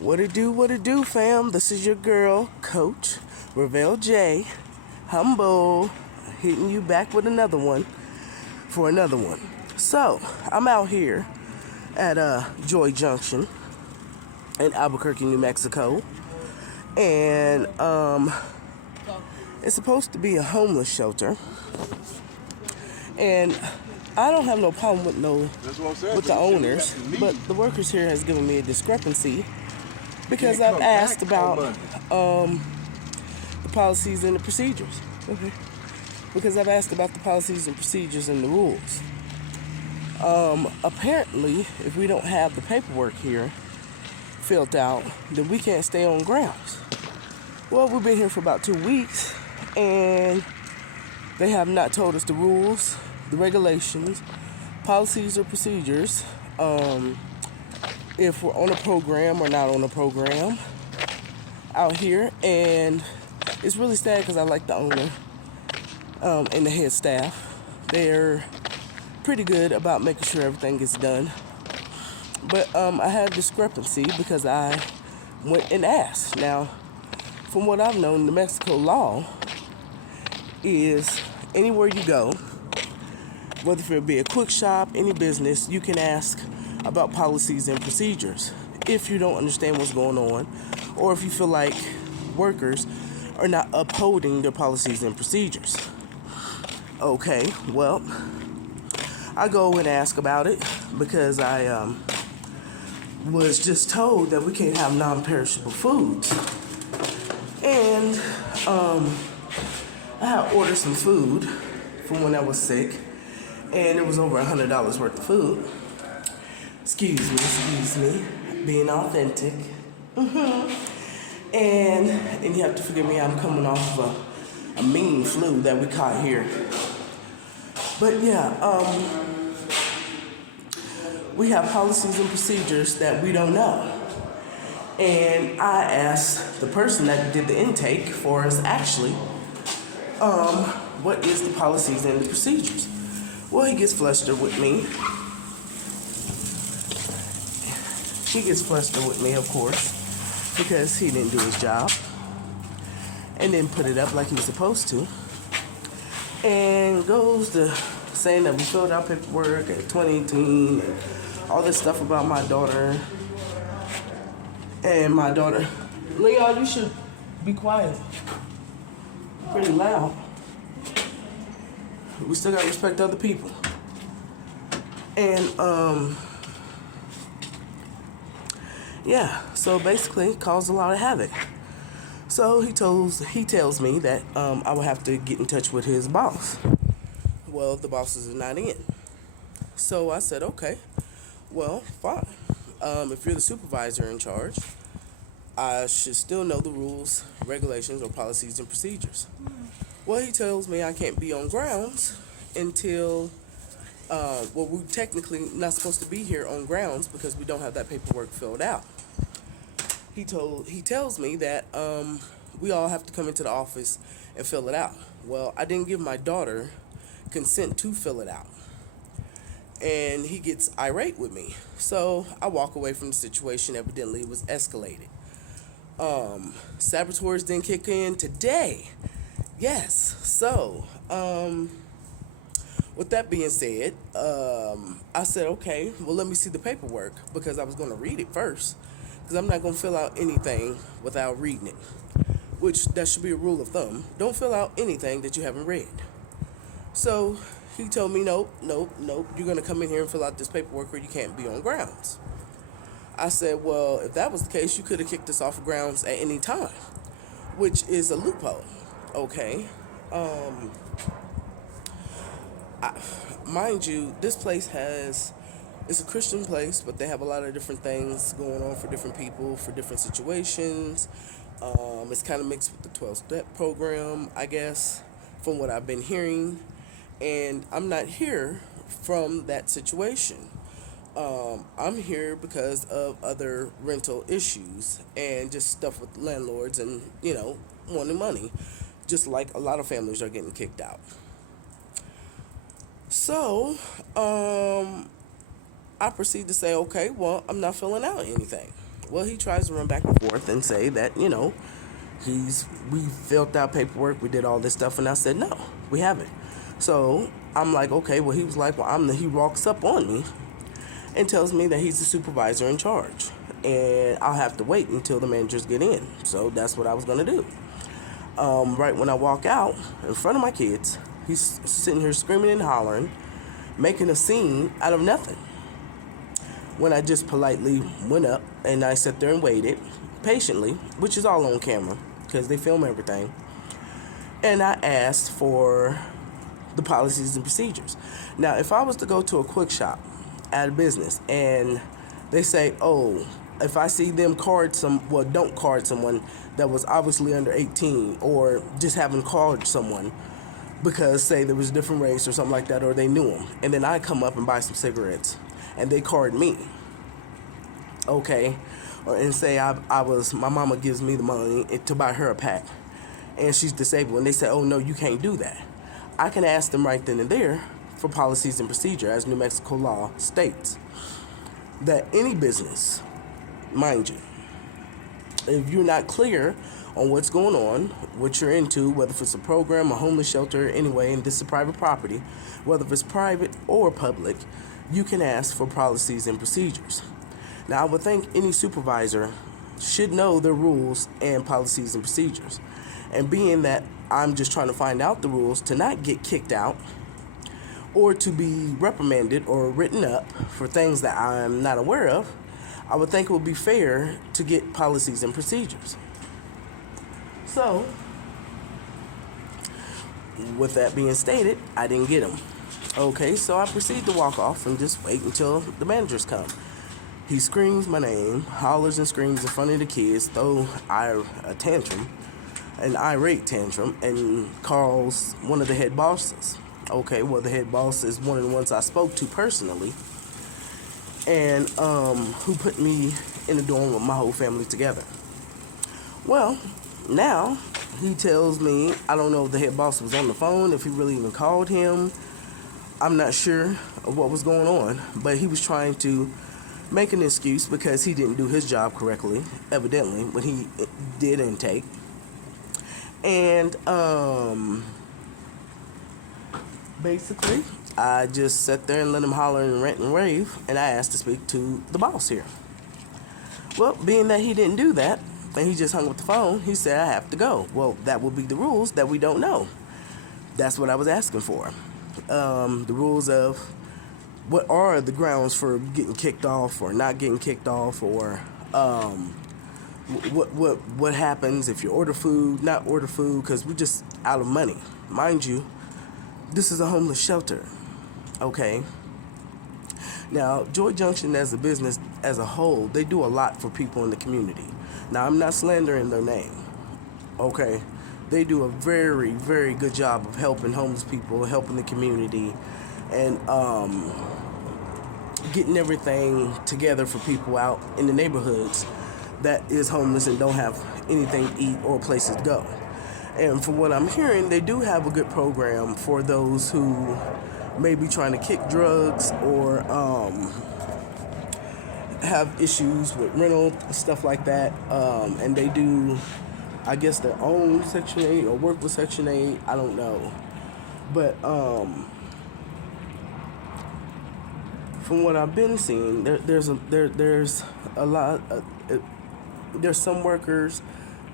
What it do, fam? This is your girl, Coach Ravel J. Humble, hitting you back with another one for another one. So, I'm out here at Joy Junction in Albuquerque, New Mexico. And it's supposed to be a homeless shelter. And I don't have no problem with the owners, but the workers here has given me a discrepancy because I've asked about the policies and the procedures. Okay. Because I've asked about the policies and procedures and the rules. Apparently, if we don't have the paperwork here filled out, then we can't stay on grounds. Well, we've been here for about 2 weeks, and they have not told us the rules, the regulations, policies or procedures, if we're on a program or not on a program out here. And it's really sad because I like the owner and the head staff. They're pretty good about making sure everything gets done. But I had a discrepancy because I went and asked. Now, from what I've known, New Mexico law is anywhere you go, whether it be a quick shop, any business, you can ask about policies and procedures if you don't understand what's going on, or if you feel like workers are not upholding their policies and procedures. Okay, well, I go and ask about it because I was just told that we can't have non-perishable foods. And I had ordered some food from when I was sick, and it was over $100 worth of food. Excuse me, being authentic. And you have to forgive me, I'm coming off of a mean flu that we caught here. But yeah, we have policies and procedures that we don't know. And I asked the person that did the intake for us actually, what is the policies and the procedures? Well, he gets flustered with me. He gets flustered with me, of course, because he didn't do his job and didn't put it up like he was supposed to. And goes to saying that we filled out paperwork at 2018 and all this stuff about my daughter. And my daughter, Leon, you should be quiet. Pretty loud. We still gotta respect other people. And yeah, so basically caused a lot of havoc. So he tells me that I will have to get in touch with his boss. Well, the bosses are not in. So I said, okay, well, fine. If you're the supervisor in charge, I should still know the rules, regulations, or policies and procedures. Well, he tells me I can't be on grounds until, we're technically not supposed to be here on grounds because we don't have that paperwork filled out. He tells me that we all have to come into the office and fill it out. Well, I didn't give my daughter consent to fill it out. And he gets irate with me. So I walk away from the situation. Evidently, it was escalated. Saboteurs didn't kick in today. Yes. So, with that being said, I said, okay, well, let me see the paperwork because I was going to read it first because I'm not going to fill out anything without reading it, which that should be a rule of thumb. Don't fill out anything that you haven't read. So he told me, nope, you're going to come in here and fill out this paperwork or you can't be on grounds. I said, well, if that was the case, you could have kicked us off of grounds at any time, which is a loophole. Okay. Mind you, this place it's a Christian place, but they have a lot of different things going on for different people, for different situations. It's kind of mixed with the 12-step program, I guess, from what I've been hearing. And I'm not here from that situation. I'm here because of other rental issues and just stuff with landlords and, wanting money, just like a lot of families are getting kicked out. So, I proceed to say, okay, well, I'm not filling out anything. Well, he tries to run back and forth and say that, we filled out paperwork, we did all this stuff, and I said, no, we haven't. So I'm like, okay, well, he was like, well, he walks up on me and tells me that he's the supervisor in charge. And I'll have to wait until the managers get in. So that's what I was going to do. Right when I walk out in front of my kids, he's sitting here screaming and hollering, making a scene out of nothing. When I just politely went up and I sat there and waited patiently, which is all on camera because they film everything. And I asked for the policies and procedures. Now, if I was to go to a quick shop at a business and they say, oh, if I see them don't card someone that was obviously under 18 or just haven't called someone because, say, there was a different race or something like that, or they knew them, and then I come up and buy some cigarettes and they card me, okay, and say my mama gives me the money to buy her a pack and she's disabled, and they say, oh, no, you can't do that. I can ask them right then and there for policies and procedure, as New Mexico law states, that any business, mind you, if you're not clear on what's going on, what you're into, whether it's a program, a homeless shelter, anyway, and this is private property, whether it's private or public, you can ask for policies and procedures. Now, I would think any supervisor should know the rules and policies and procedures. And being that I'm just trying to find out the rules to not get kicked out or to be reprimanded or written up for things that I'm not aware of, I would think it would be fair to get policies and procedures. So, with that being stated, I didn't get them. Okay, so I proceed to walk off and just wait until the managers come. He screams my name, hollers and screams in front of the kids, throw a tantrum, an irate tantrum, and calls one of the head bosses. Okay, well, the head boss is one of the ones I spoke to personally, and who put me in the dorm with my whole family together. Well, now he tells me, I don't know if the head boss was on the phone, if he really even called him. I'm not sure of what was going on, but he was trying to make an excuse because he didn't do his job correctly, evidently, when he did intake. And basically, I just sat there and let him holler and rant and rave, and I asked to speak to the boss here. Well, being that he didn't do that, and he just hung up the phone, he said, I have to go. Well, that would be the rules that we don't know. That's what I was asking for. The rules of what are the grounds for getting kicked off or not getting kicked off, or what happens if you order food, not order food, because we're just out of money. Mind you, this is a homeless shelter, okay? Now, Joy Junction as a business as a whole, they do a lot for people in the community. Now, I'm not slandering their name, okay? They do a very, very good job of helping homeless people, helping the community, and getting everything together for people out in the neighborhoods that is homeless and don't have anything to eat or places to go. And from what I'm hearing, they do have a good program for those who may be trying to kick drugs or have issues with rental, stuff like that. And they do, I guess, their own Section 8 or work with Section 8. I don't know. But from what I've been seeing, there's a lot. There's some workers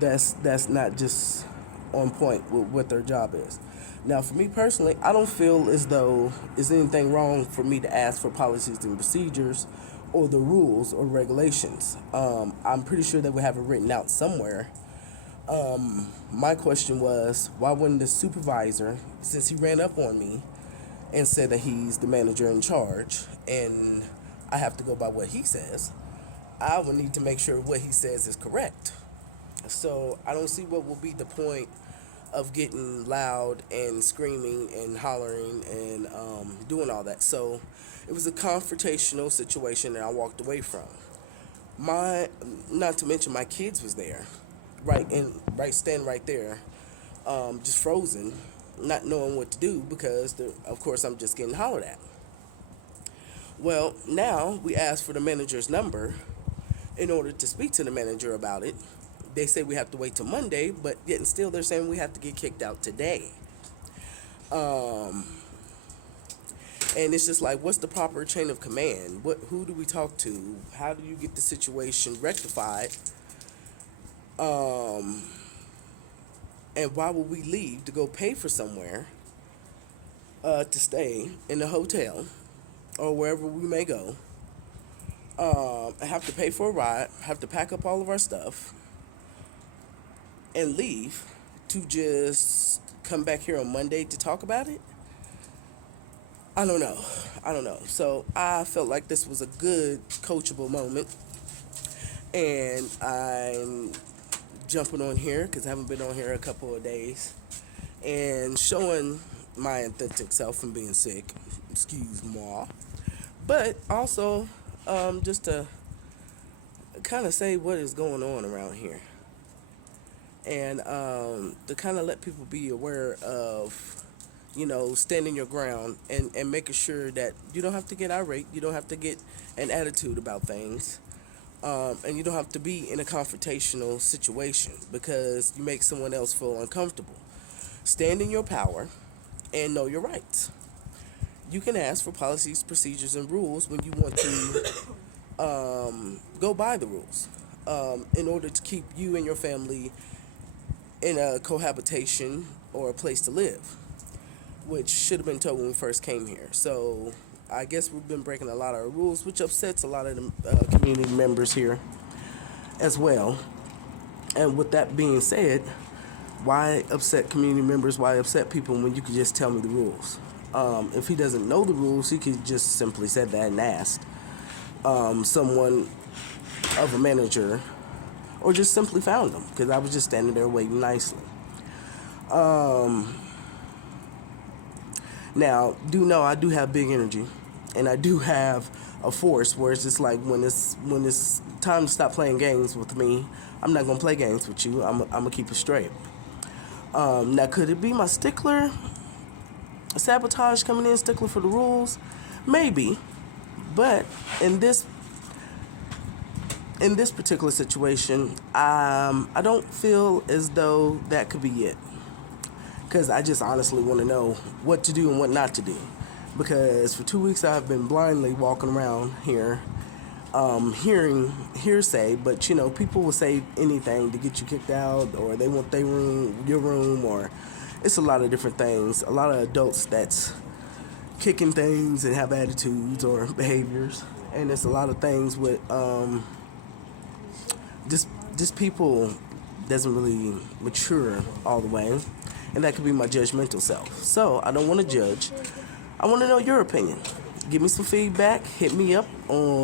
that's not just on point with what their job is. Now, for me personally, I don't feel as though there's anything wrong for me to ask for policies and procedures or the rules or regulations. I'm pretty sure that we have it written out somewhere. My question was, why wouldn't the supervisor, since he ran up on me and said that he's the manager in charge and I have to go by what he says, I would need to make sure what he says is correct. So I don't see what will be the point of getting loud and screaming and hollering and doing all that. So it was a confrontational situation that I walked away from. Not to mention my kids was there, standing right there, just frozen, not knowing what to do because of course I'm just getting hollered at. Well, now we asked for the manager's number in order to speak to the manager about it. They say we have to wait till Monday, but yet and still they're saying we have to get kicked out today. Um, and it's just like, what's the proper chain of command? Who do we talk to? How do you get the situation rectified? Um, and why would we leave to go pay for somewhere to stay in a hotel or wherever we may go? Have to pay for a ride, have to pack up all of our stuff, and leave to just come back here on Monday to talk about it? I don't know. I don't know. So I felt like this was a good coachable moment, and I'm jumping on here because I haven't been on here a couple of days and showing my authentic self from being sick. Excuse moi. But also, just to kind of say what is going on around here, and to kind of let people be aware of, standing your ground, and making sure that you don't have to get irate, you don't have to get an attitude about things, and you don't have to be in a confrontational situation because you make someone else feel uncomfortable. Stand in your power and know your rights. You can ask for policies, procedures, and rules when you want to go by the rules, in order to keep you and your family in a cohabitation or a place to live, which should have been told when we first came here. So I guess we've been breaking a lot of rules, which upsets a lot of the community members here as well. And with that being said, why upset community members? Why upset people when you could just tell me the rules? If he doesn't know the rules, he could just simply said that and asked someone of a manager, or just simply found them because I was just standing there waiting nicely. Now, do know I do have big energy, and I do have a force where it's just like when it's time to stop playing games with me, I'm not gonna play games with you. I'm gonna keep it straight. Now, could it be my stickler sabotage coming in, stickler for the rules? Maybe, but in this particular situation, I don't feel as though that could be it. Because I just honestly want to know what to do and what not to do. Because for 2 weeks I've been blindly walking around here, hearing hearsay, but people will say anything to get you kicked out, or they want their room, your room, or it's a lot of different things. A lot of adults that's kicking things and have attitudes or behaviors, and it's a lot of things with just people doesn't really mature all the way, and that could be my judgmental self. So I don't want to judge. I want to know your opinion. Give me some feedback. Hit me up on